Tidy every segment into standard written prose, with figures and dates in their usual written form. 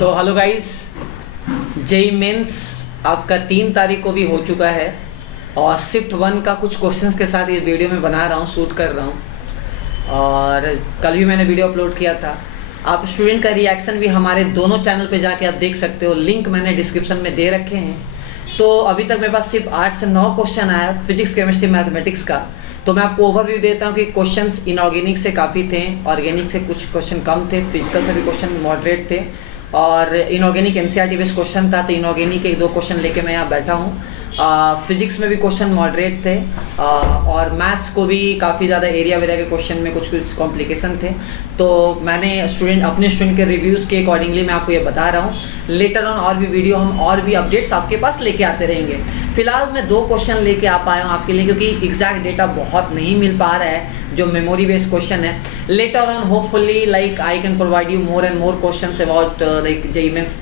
तो hello guys, JEE mains आपका 3 तारीख को भी हो चुका है और शिफ्ट 1 का कुछ क्वेश्चंस के साथ ये वीडियो में बना रहा हूँ, शूट कर रहा हूँ। और कल भी मैंने वीडियो अपलोड किया था। आप स्टूडेंट का रिएक्शन भी हमारे दोनों चैनल पे जाके आप देख सकते हो, लिंक मैंने डिस्क्रिप्शन में दे रखे हैं। तो अभी तक मेरे पास सिर्फ 8 से 9 क्वेश्चन आया फिजिक्स, केमिस्ट्री, मैथमेटिक्स का। तो मैं आपको ओवरव्यू देता हूँ कि क्वेश्चंस इनऑर्गेनिक से काफ़ी थे, ऑर्गेनिक से कुछ क्वेश्चन कम थे, फिजिकल से भी क्वेश्चन मॉडरेट थे और इनऑर्गेनिक एनसीईआरटी बेस्ड क्वेश्चन था। तो इनऑर्गेनिक के 2 क्वेश्चन लेके मैं यहाँ बैठा हूँ। फिजिक्स में भी क्वेश्चन मॉडरेट थे और मैथ्स को भी काफ़ी ज़्यादा एरिया वेरिया के क्वेश्चन में कुछ कॉम्प्लिकेशन थे। तो मैंने अपने स्टूडेंट के रिव्यूज़ के अकॉर्डिंगली मैं आपको ये बता रहा हूँ। लेटर ऑन और भी वीडियो हम और भी अपडेट्स आपके पास लेके आते रहेंगे। फिलहाल मैं 2 क्वेश्चन लेके आ पाया हूँ आपके लिए, क्योंकि एग्जैक्ट डेटा बहुत नहीं मिल पा रहा है जो मेमोरी बेस्ड क्वेश्चन है। Later on hopefully like I can provide you more and more questions about like JEE Mains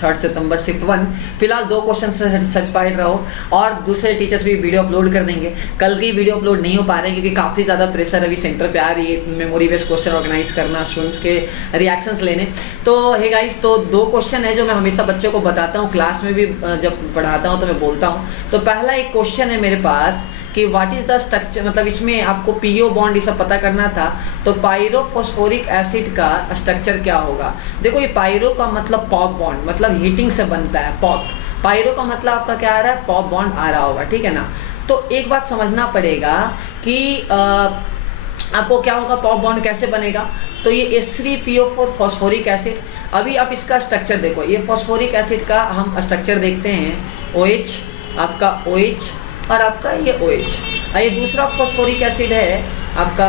3 सितंबर शिफ्ट 1। फिलहाल 2 क्वेश्चन से सेटिस्फाइड रहो और दूसरे टीचर्स भी वीडियो अपलोड कर देंगे। कल की वीडियो अपलोड नहीं हो पा रहे क्योंकि काफ़ी ज़्यादा प्रेशर अभी सेंटर पे आ रही है, मेमोरी बेस्ड क्वेश्चन ऑर्गेनाइज करना, स्टूडेंट्स के रिएक्शंस लेने। तो हे गाइस, तो 2 क्वेश्चन है जो मैं हमेशा बच्चों को बताता हूँ, क्लास में भी जब पढ़ाता हूँ तो मैं बोलता हूँ। तो पहला एक क्वेश्चन है मेरे पास कि व्हाट इज़ द स्ट्रक्चर, मतलब इसमें आपको पीओ बॉन्ड ये सब पता करना था। तो पायरोफॉस्फोरिक एसिड का स्ट्रक्चर क्या होगा। देखो, ये पायरो का मतलब पॉप बॉन्ड, मतलब हीटिंग से बनता है पॉप। पायरो का मतलब आपका क्या आ रहा है, पॉप बॉन्ड आ रहा होगा, ठीक है ना। तो एक बात समझना पड़ेगा कि आपको क्या होगा, पॉप बॉन्ड कैसे बनेगा। तो ये H3PO4 फॉस्फोरिक एसिड। अभी आप इसका स्ट्रक्चर देखो, ये फॉस्फोरिक एसिड का हम स्ट्रक्चर देखते हैं, OH, आपका OH और आपका ये OH। ये दूसरा फॉस्फोरिक एसिड है आपका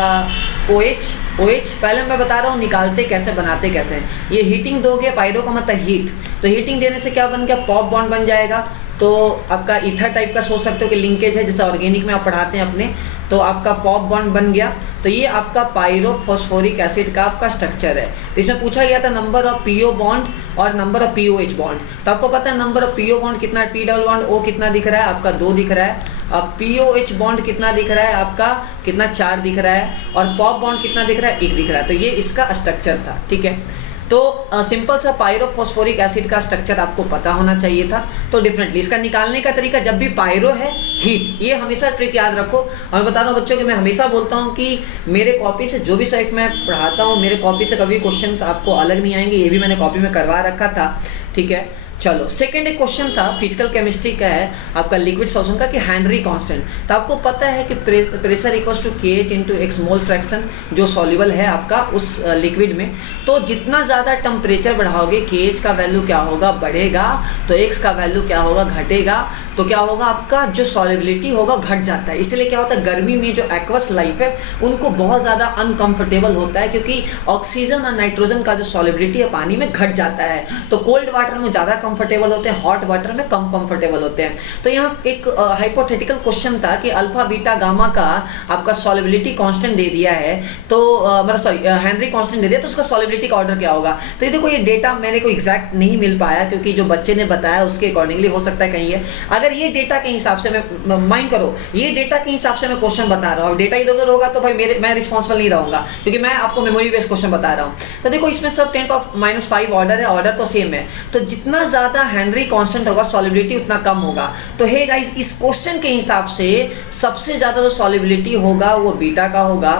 OH। पहले मैं बता रहा हूँ निकालते कैसे, बनाते कैसे। ये हीटिंग दोगे, पायरो का मतलब हीट, तो हीटिंग देने से क्या बन गया, पॉप बॉन्ड बन जाएगा। तो आपका ईथर टाइप का सोच सकते हो कि लिंकेज है, जैसे ऑर्गेनिक में आप पढ़ाते हैं अपने, तो आपका पॉप बॉन्ड बन गया। तो ये आपका पायरोफॉस्फोरिक एसिड का आपका स्ट्रक्चर है। इसमें पूछा गया था नंबर ऑफ पीओ बॉन्ड और नंबर ऑफ पीओएच बॉन्ड। तो आपको पता है नंबर ऑफ पीओ बॉन्ड कितना, P डबल बॉन्ड O कितना दिख रहा है आपका, 2 दिख रहा है। अब पीओएच बॉन्ड कितना दिख रहा है आपका, कितना, 4 दिख रहा है। और पॉप बॉन्ड कितना दिख रहा है, 1 दिख रहा है। तो ये इसका स्ट्रक्चर था, ठीक है। तो सिंपल सा पायरोफॉस्फोरिक एसिड का स्ट्रक्चर आपको पता होना चाहिए था। तो डिफरेंटली इसका निकालने का तरीका, जब भी पायरो है हीट, ये हमेशा ट्रिक याद रखो। और बता रहा हूँ बच्चों कि मैं हमेशा बोलता हूँ कि मेरे कॉपी से जो भी सब्जेक्ट मैं पढ़ाता हूँ, मेरे कॉपी से कभी क्वेश्चंस आपको अलग नहीं आएंगे। ये भी मैंने कॉपी में करवा रखा था, ठीक है। चलो, सेकेंड एक क्वेश्चन था फिजिकल केमिस्ट्री का है आपका, लिक्विड सॉल्यूशन का, कि हेनरी कांस्टेंट। तो आपको पता है कि pressure equals to KH into X mole fraction जो सॉल्युबल है आपका उस लिक्विड में। तो जितना ज़्यादा टेम्परेचर बढ़ाओगे, KH का वैल्यू क्या होगा, बढ़ेगा। तो X का वैल्यू क्या होगा, घटेगा। तो क्या होगा, आपका जो सॉल्युबिलिटी होगा घट जाता है। इसलिए क्या होता है, गर्मी में जो एक्वस लाइफ है उनको बहुत ज़्यादा अनकंफर्टेबल होता है, क्योंकि ऑक्सीजन और नाइट्रोजन का जो सॉल्युबिलिटी है पानी में घट जाता है। तो कोल्ड वाटर में ज़्यादा कंफर्टेबल होते हैं, हॉट वाटर में कम कंफर्टेबल होते हैं। तो यहाँ एक हाइपोथेटिकल क्वेश्चन था कि अल्फा बीटा गामा का आपका सॉल्युबिलिटी कांस्टेंट दे दिया है, तो मतलब सॉरी हेनरी कांस्टेंट दे दिया, तो उसका सॉल्युबिलिटी का ऑर्डर क्या होगा। तो ये देखो, ये डेटा मेरे को एग्जैक्ट नहीं मिल पाया, क्योंकि जो बच्चे ने बताया उसके अकॉर्डिंगली हो सकता है कहीं है। अगर ये डेटा के हिसाब से मैं माइंड करो, ये डेटा के हिसाब से मैं क्वेश्चन बता रहा हूँ, डेटा इधर उधर होगा तो भाई मैं रिस्पॉन्सिबल नहीं रहूंगा, क्योंकि मैं आपको मेमोरी बेस्ड क्वेश्चन बता रहा हूँ। तो देखो, इसमें सब 10⁻⁵ ऑर्डर है, ऑर्डर तो सेम है। तो जितना ज्यादा हेनरी कांस्टेंट होगा, सॉल्युबिलिटी उतना कम होगा। तो हे गाइस, इस क्वेश्चन के हिसाब से सबसे ज्यादा जो सॉल्युबिलिटी होगा वो बीटा का होगा,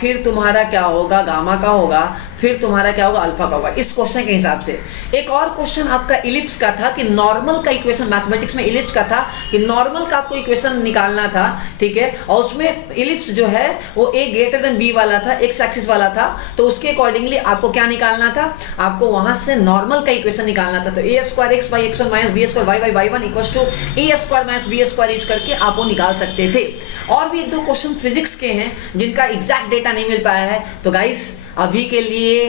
फिर तुम्हारा क्या होगा, गामा का होगा, फिर तुम्हारा क्या होगा, अल्फा का होगा, इस क्वेश्चन के हिसाब से। एक और क्वेश्चन आपका इलिप्स का था कि नॉर्मल का इक्वेशन, मैथमेटिक्स में इलिप्स का था कि नॉर्मल का आपको इक्वेशन निकालना था, ठीक है। और उसमें इलिप्स जो है वो A ग्रेटर देन B वाला था, एक्स एक्सिस वाला था। तो उसके अकॉर्डिंगली आपको क्या निकालना था, आपको वहां से नॉर्मल का इक्वेशन निकालना था। तो A² x by x1 minus B² y by y1 equals to A² minus B² use करके आप वो निकाल सकते थे। और भी 1-2 क्वेश्चन फिजिक्स के हैं जिनका एग्जैक्ट डेटा नहीं मिल पाया है। तो गाइस, अभी के लिए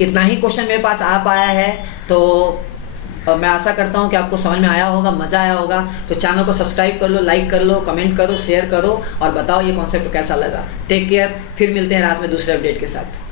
इतना ही क्वेश्चन मेरे पास आ पाया है। तो मैं आशा करता हूँ कि आपको समझ में आया होगा, मज़ा आया होगा। तो चैनल को सब्सक्राइब कर लो, लाइक कर लो, कमेंट करो, शेयर करो और बताओ ये कॉन्सेप्ट कैसा लगा। टेक केयर, फिर मिलते हैं रात में दूसरे अपडेट के साथ।